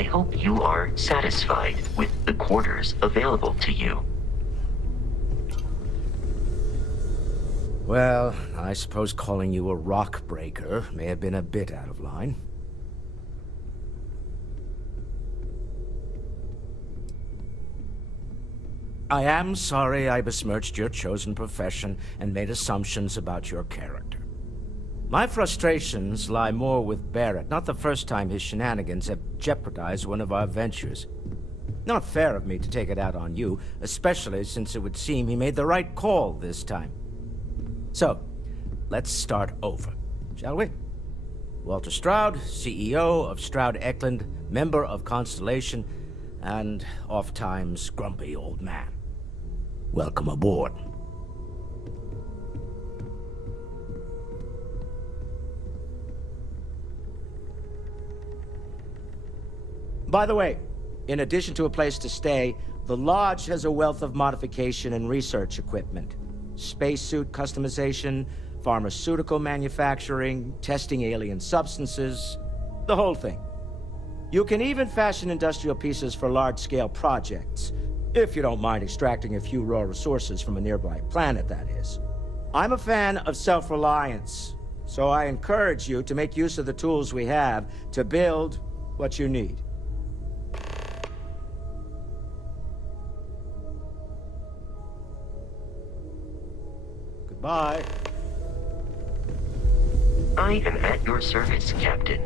I hope you are satisfied with the quarters available to you. Well, I suppose calling you a rock breaker may have been a bit out of line. I am sorry I besmirched your chosen profession and made assumptions about your character. My frustrations lie more with Barrett, not the first time his shenanigans have jeopardized one of our ventures. Not fair of me to take it out on you, especially since it would seem he made the right call this time. So, let's start over, shall we? Walter Stroud, CEO of Stroud Eklund, member of Constellation, and oft-times grumpy old man. Welcome aboard. By the way, in addition to a place to stay, the Lodge has a wealth of modification and research equipment. Spacesuit customization, pharmaceutical manufacturing, testing alien substances, the whole thing. You can even fashion industrial pieces for large-scale projects, if you don't mind extracting a few raw resources from a nearby planet, that is. I'm a fan of self-reliance, so I encourage you to make use of the tools we have to build what you need. Goodbye. I am at your service, Captain.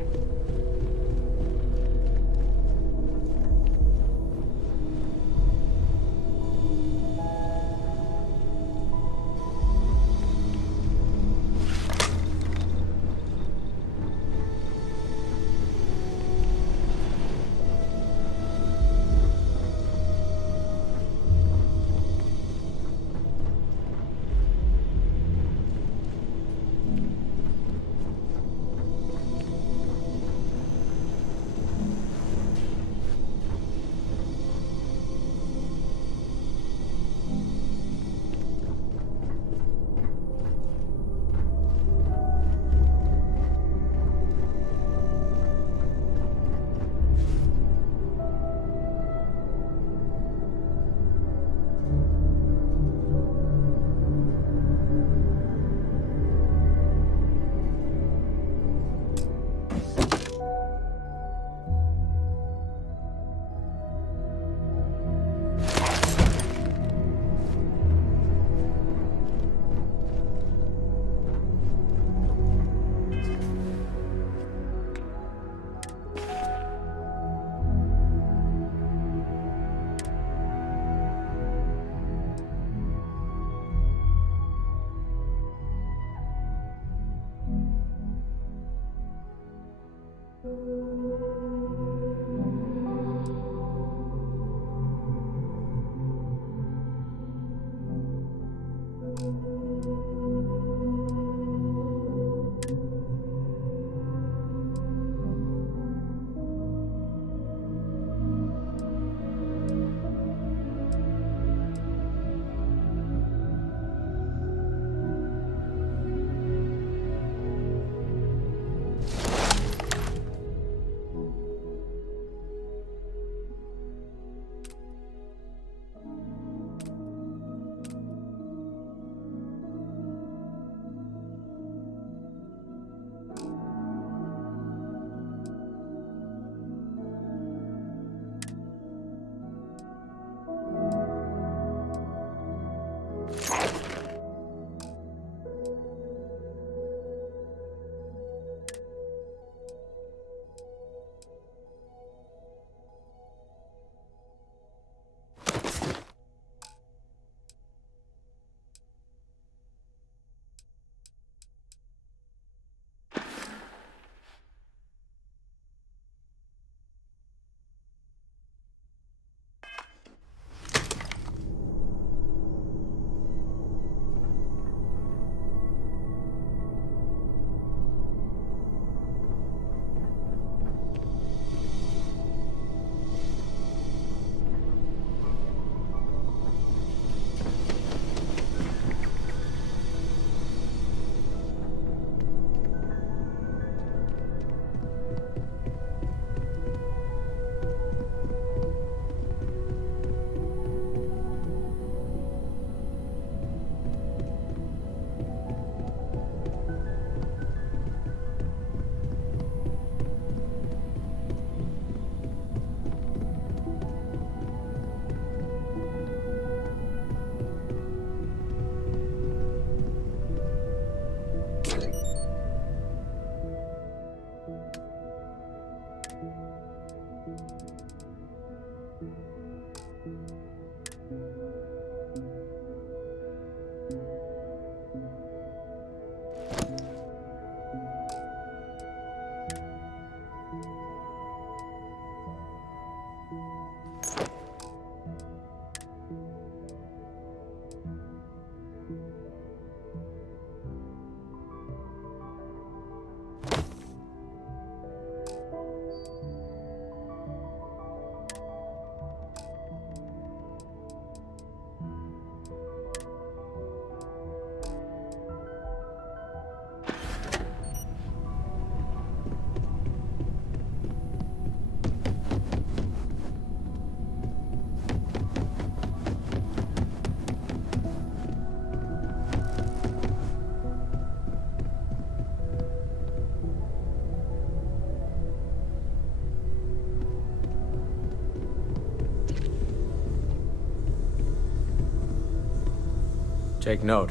Take note.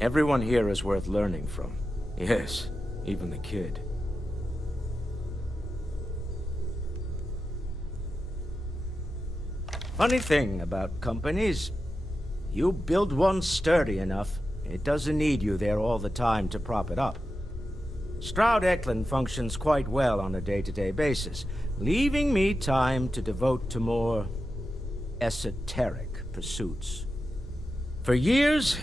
Everyone here is worth learning from. Yes, even the kid. Funny thing about companies, you build one sturdy enough, it doesn't need you there all the time to prop it up. Stroud Eklund functions quite well on a day-to-day basis, leaving me time to devote to more esoteric pursuits. For years,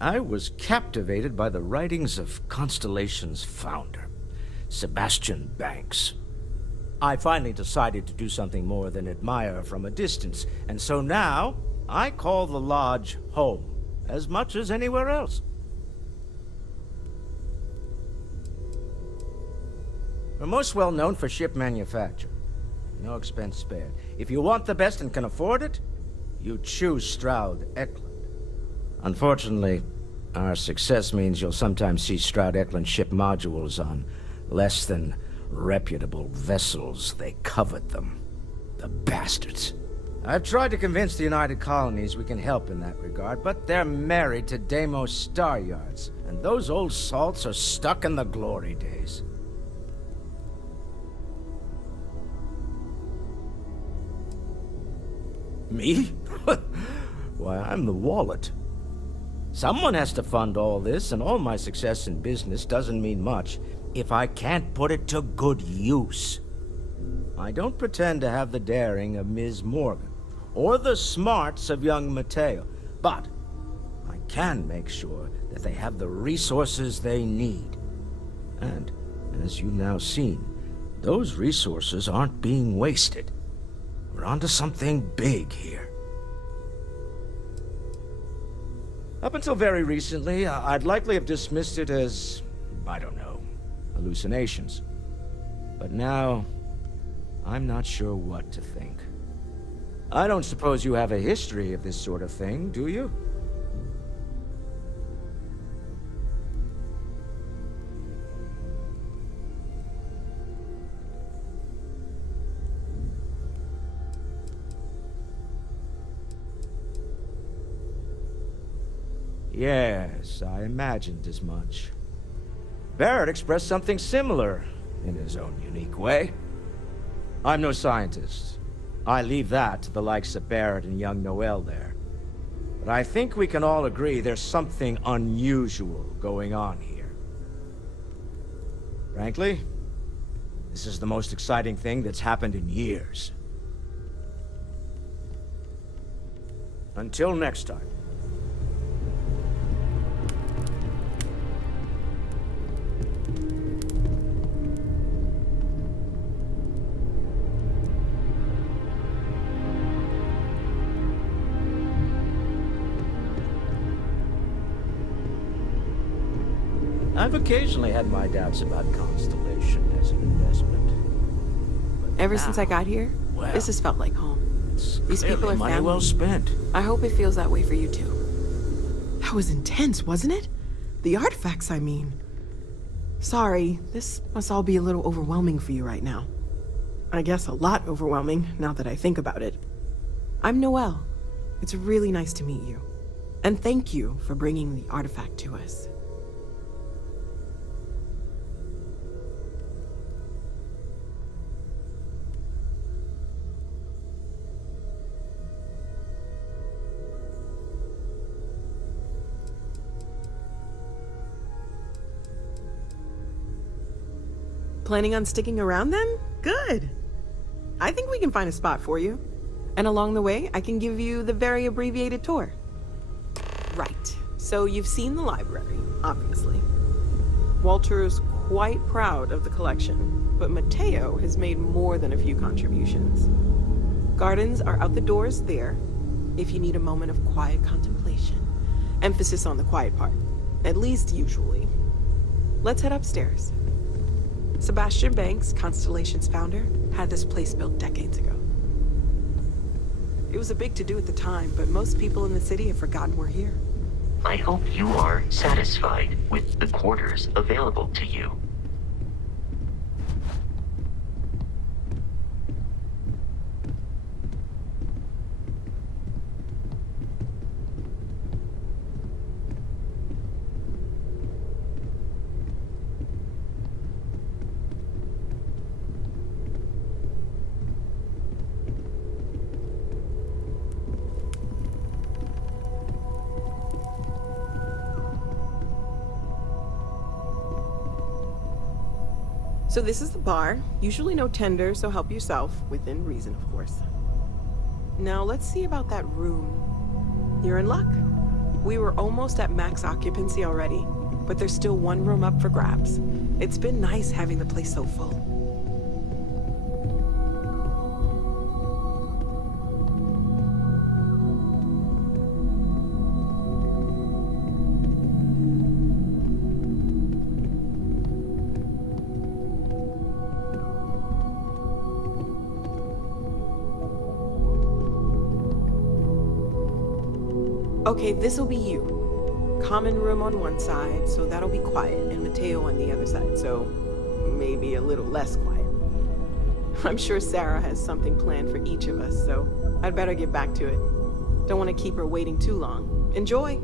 I was captivated by the writings of Constellation's founder, Sebastian Banks. I finally decided to do something more than admire from a distance, and so now I call the Lodge home as much as anywhere else. We're most well known for ship manufacture. No expense spared. If you want the best and can afford it, you choose Stroud Eklund. Unfortunately, our success means you'll sometimes see Stroud Eklund ship modules on less than reputable vessels. They covet them. The bastards. I've tried to convince the United Colonies we can help in that regard, but they're married to Deimos Star Yards, and those old salts are stuck in the glory days. Me? Why, I'm the wallet. Someone has to fund all this, and all my success in business doesn't mean much if I can't put it to good use. I don't pretend to have the daring of Ms. Morgan, or the smarts of young Mateo, but I can make sure that they have the resources they need. And, as you've now seen, those resources aren't being wasted. We're onto something big here. Up until very recently, I'd likely have dismissed it as, I don't know, hallucinations. But now, I'm not sure what to think. I don't suppose you have a history of this sort of thing, do you? Yes, I imagined as much. Barrett expressed something similar, in his own unique way. I'm no scientist. I leave that to the likes of Barrett and young Noel there. But I think we can all agree there's something unusual going on here. Frankly, this is the most exciting thing that's happened in years. Until next time. I've occasionally had my doubts about Constellation as an investment. Ever since I got here, well, this has felt like home. These people are money family. well spent. I hope it feels that way for you too. That was intense, wasn't it? The artifacts, I mean. Sorry, this must all be a little overwhelming for you right now. I guess a lot overwhelming, now that I think about it. I'm Noelle. It's really nice to meet you. And thank you for bringing the artifact to us. Planning on sticking around then? Good. I think we can find a spot for you. And along the way, I can give you the very abbreviated tour. Right. So you've seen the library, obviously. Walter is quite proud of the collection, but Mateo has made more than a few contributions. Gardens are out the doors there, if you need a moment of quiet contemplation. Emphasis on the quiet part, at least usually. Let's head upstairs. Sebastian Banks, Constellation's founder, had this place built decades ago. It was a big to-do at the time, but most people in the city have forgotten we're here. I hope you are satisfied with the quarters available to you. So this is the bar. Usually no tender, so help yourself. Within reason, of course. Now let's see about that room. You're in luck. We were almost at max occupancy already, but there's still one room up for grabs. It's been nice having the place so full. Okay, this'll be you. Common room on one side, so that'll be quiet, and Mateo on the other side, so maybe a little less quiet. I'm sure Sarah has something planned for each of us, so I'd better get back to it. Don't want to keep her waiting too long. Enjoy!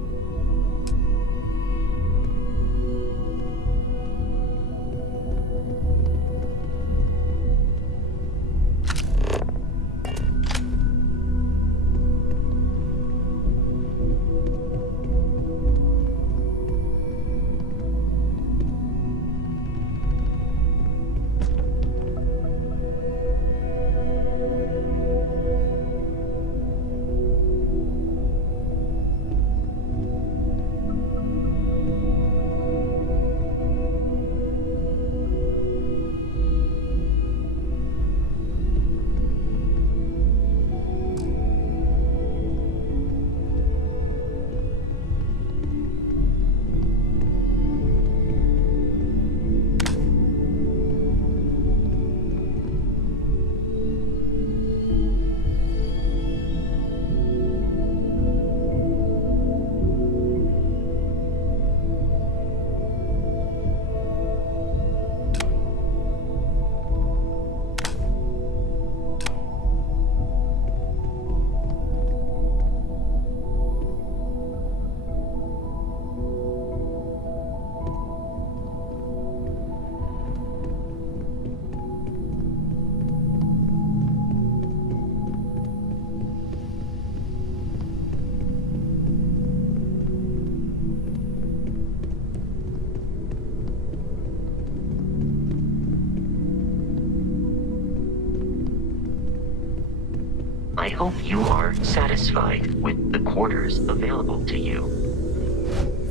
I hope you are satisfied with the quarters available to you.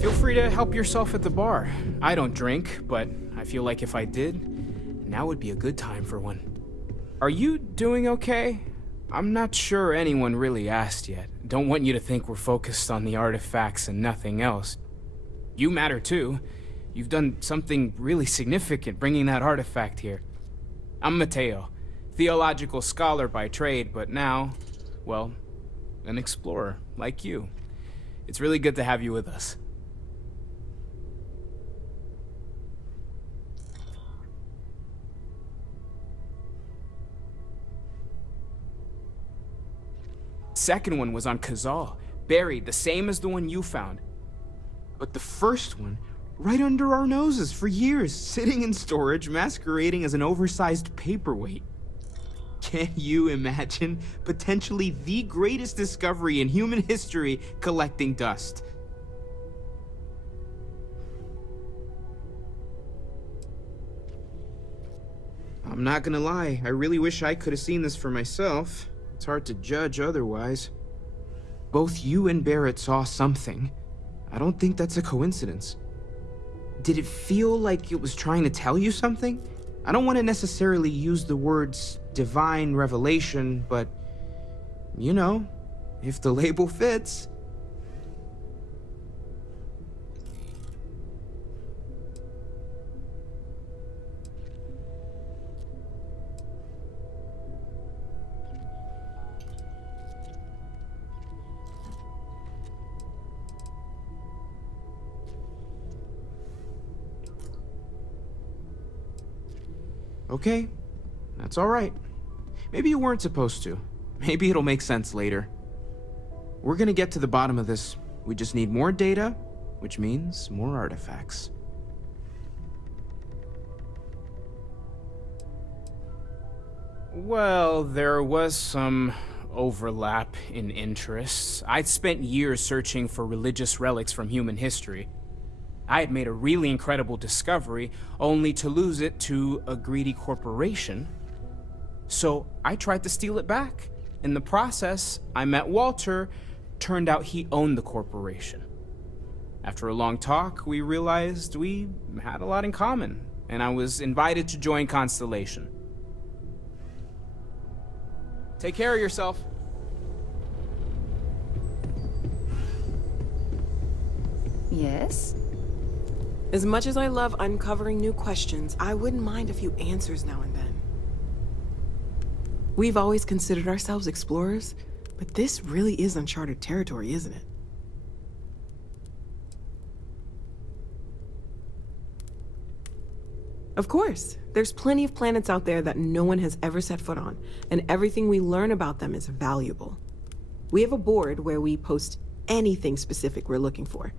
Feel free to help yourself at the bar. I don't drink, but I feel like if I did, now would be a good time for one. Are you doing okay? I'm not sure anyone really asked yet. Don't want you to think we're focused on the artifacts and nothing else. You matter too. You've done something really significant bringing that artifact here. I'm Mateo, theological scholar by trade, but now, well, an explorer like you. It's really good to have you with us. Second one was on Kazal, buried the same as the one you found. But the first one, right under our noses for years, sitting in storage, masquerading as an oversized paperweight. Can you imagine potentially the greatest discovery in human history collecting dust? I'm not gonna lie, I really wish I could have seen this for myself. It's hard to judge otherwise. Both you and Barrett saw something. I don't think that's a coincidence. Did it feel like it was trying to tell you something? I don't want to necessarily use the words divine revelation, but, you know, if the label fits. Okay, that's all right. Maybe you weren't supposed to. Maybe it'll make sense later. We're gonna get to the bottom of this. We just need more data, which means more artifacts. Well, there was some overlap in interests. I'd spent years searching for religious relics from human history. I had made a really incredible discovery, only to lose it to a greedy corporation. So I tried to steal it back. In the process, I met Walter. Turned out he owned the corporation. After a long talk, we realized we had a lot in common, and I was invited to join Constellation. Take care of yourself. Yes? As much as I love uncovering new questions, I wouldn't mind a few answers now and then. We've always considered ourselves explorers, but this really is uncharted territory, isn't it? Of course, there's plenty of planets out there that no one has ever set foot on, and everything we learn about them is valuable. We have a board where we post anything specific we're looking for.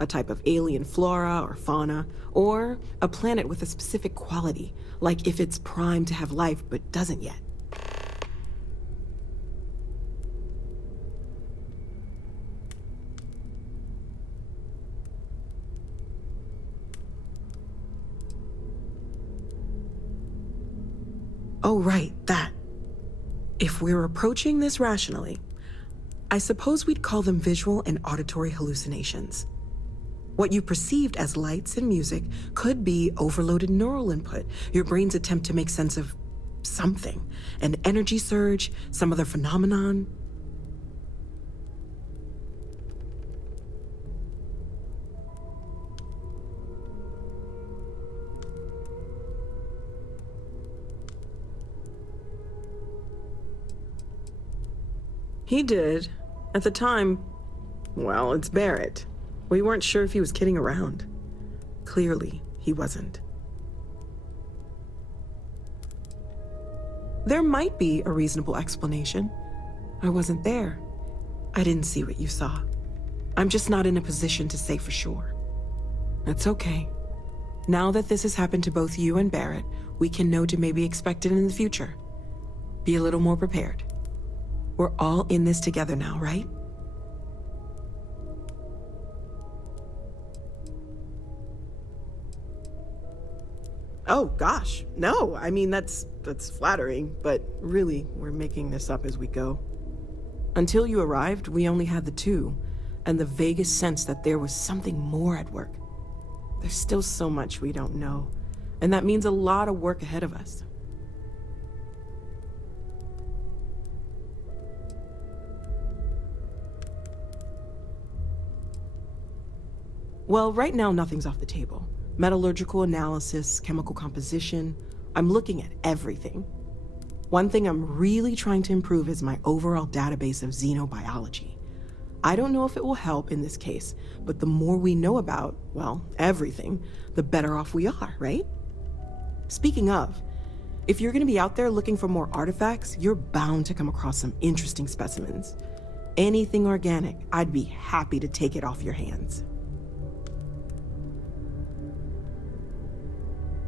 A type of alien flora or fauna, or a planet with a specific quality, like if it's primed to have life but doesn't yet. Oh, right, that. If we're approaching this rationally, I suppose we'd call them visual and auditory hallucinations. What you perceived as lights and music could be overloaded neural input, your brain's attempt to make sense of something, an energy surge, some other phenomenon. He did. At the time, well, it's Barrett. We weren't sure if he was kidding around. Clearly, he wasn't. There might be a reasonable explanation. I wasn't there. I didn't see what you saw. I'm just not in a position to say for sure. It's okay. Now that this has happened to both you and Barrett, we can know to maybe expect it in the future. Be a little more prepared. We're all in this together now, right? Oh, gosh, no. I mean, that's flattering, but really, we're making this up as we go. Until you arrived, we only had the two, and the vaguest sense that there was something more at work. There's still so much we don't know, and that means a lot of work ahead of us. Well, right now, nothing's off the table. Metallurgical analysis, chemical composition. I'm looking at everything. One thing I'm really trying to improve is my overall database of xenobiology. I don't know if it will help in this case, but the more we know about, well, everything, the better off we are, right? Speaking of, if you're gonna be out there looking for more artifacts, you're bound to come across some interesting specimens. Anything organic, I'd be happy to take it off your hands.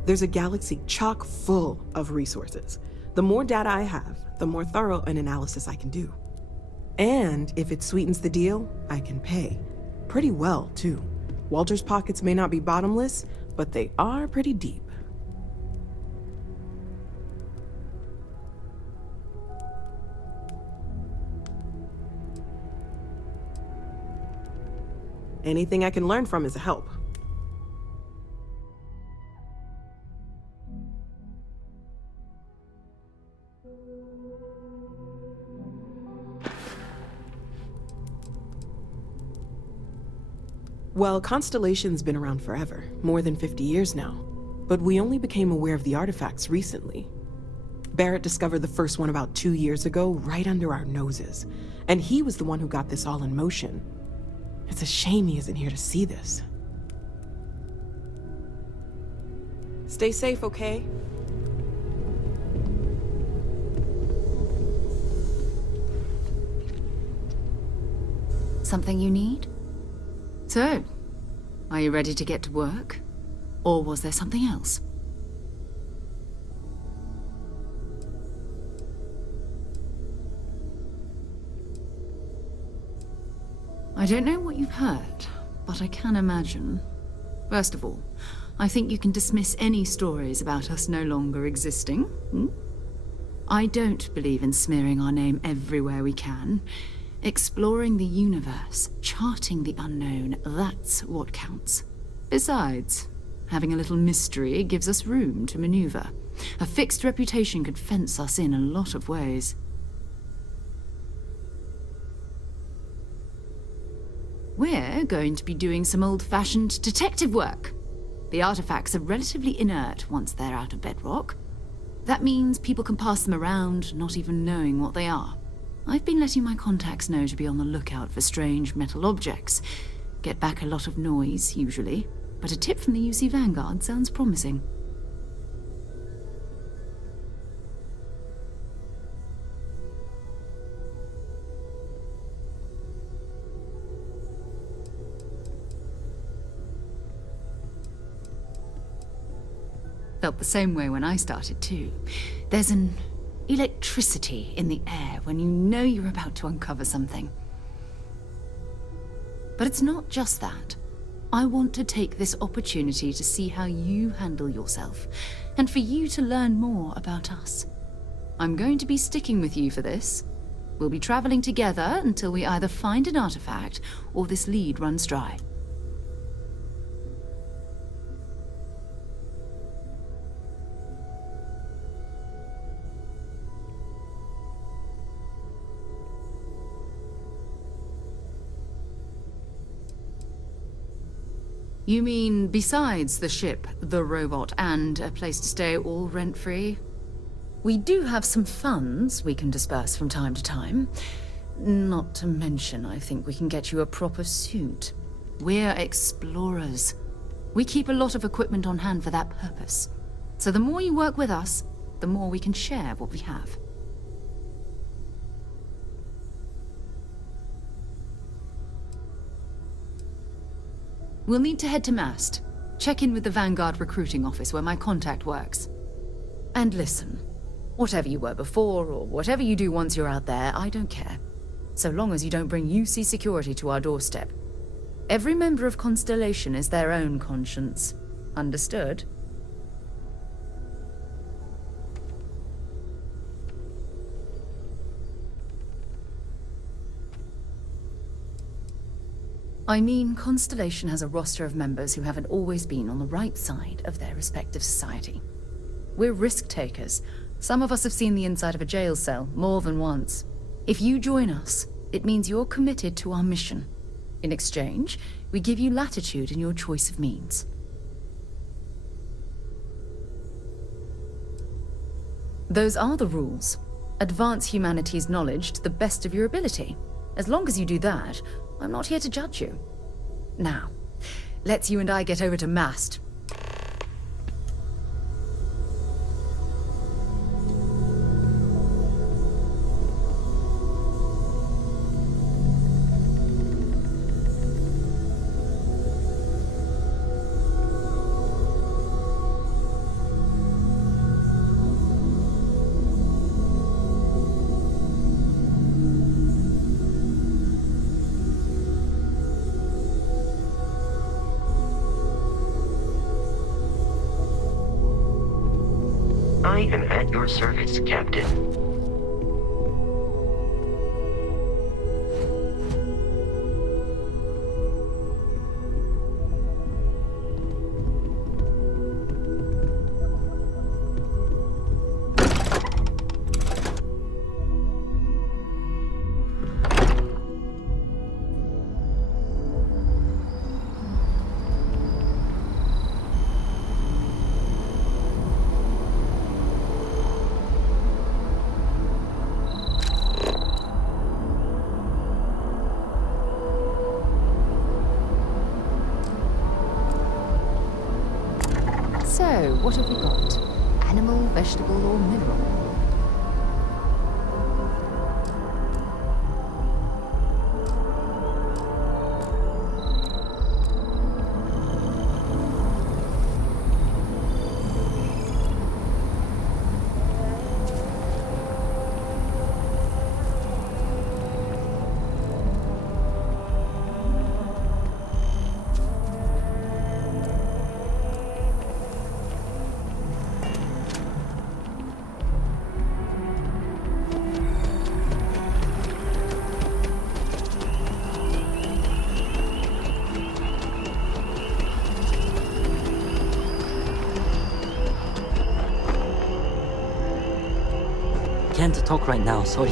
There's a galaxy chock full of resources. The more data I have, the more thorough an analysis I can do. And if it sweetens the deal, I can pay. Pretty well, too. Walter's pockets may not be bottomless, but they are pretty deep. Anything I can learn from is a help. Well, Constellation's been around forever, more than 50 years now. But we only became aware of the artifacts recently. Barrett discovered the first one about 2 years ago, right under our noses. And he was the one who got this all in motion. It's a shame he isn't here to see this. Stay safe, okay? Something you need? So, are you ready to get to work? Or was there something else? I don't know what you've heard, but I can imagine. First of all, I think you can dismiss any stories about us no longer existing. I don't believe in smearing our name everywhere we can. Exploring the universe, charting the unknown, that's what counts. Besides, having a little mystery gives us room to maneuver. A fixed reputation could fence us in a lot of ways. We're going to be doing some old-fashioned detective work. The artifacts are relatively inert once they're out of bedrock. That means people can pass them around, not even knowing what they are. I've been letting my contacts know to be on the lookout for strange metal objects. Get back a lot of noise, usually, but a tip from the UC Vanguard sounds promising. Felt the same way when I started, too. There's an electricity in the air when you know you're about to uncover something. But it's not just that. I want to take this opportunity to see how you handle yourself, and for you to learn more about us. I'm going to be sticking with you for this. We'll be traveling together until we either find an artifact or this lead runs dry. You mean besides the ship, the robot, and a place to stay all rent-free? We do have some funds we can disperse from time to time. Not to mention, I think we can get you a proper suit. We're explorers. We keep a lot of equipment on hand for that purpose. So the more you work with us, the more we can share what we have. We'll need to head to Mast. Check in with the Vanguard recruiting office where my contact works. And listen, whatever you were before, or whatever you do once you're out there, I don't care. So long as you don't bring UC security to our doorstep. Every member of Constellation is their own conscience. Understood? I mean, Constellation has a roster of members who haven't always been on the right side of their respective society. We're risk-takers. Some of us have seen the inside of a jail cell more than once. If you join us, it means you're committed to our mission. In exchange, we give you latitude in your choice of means. Those are the rules. Advance humanity's knowledge to the best of your ability. As long as you do that, I'm not here to judge you. Now, let's you and I get over to Mast. I am at your service, Captain. So, what have we got? Animal, vegetable, or mineral? can't talk right now, sorry.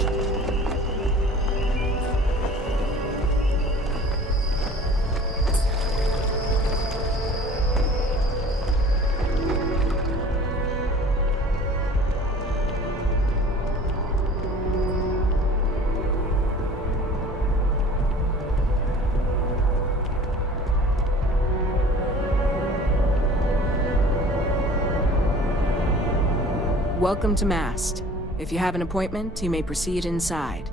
Welcome to Mast. If you have an appointment, you may proceed inside.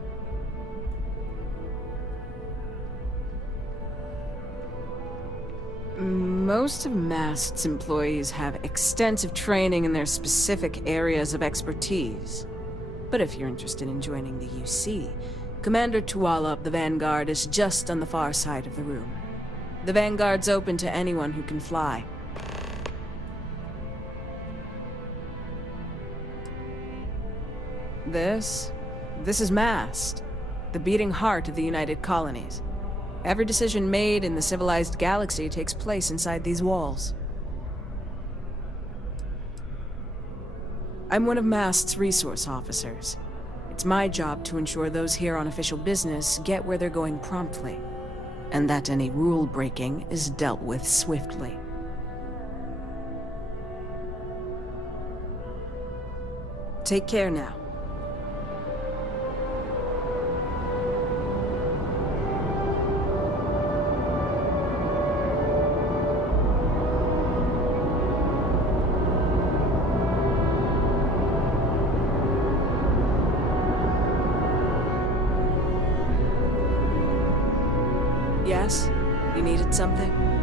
Most of Mast's employees have extensive training in their specific areas of expertise. But if you're interested in joining the UC, Commander Tuala of the Vanguard is just on the far side of the room. The Vanguard's open to anyone who can fly. This is Mast, the beating heart of the United Colonies. Every decision made in the civilized galaxy takes place inside these walls. I'm one of Mast's resource officers. It's my job to ensure those here on official business get where they're going promptly, and that any rule breaking is dealt with swiftly. Take care now. Yes? You needed something?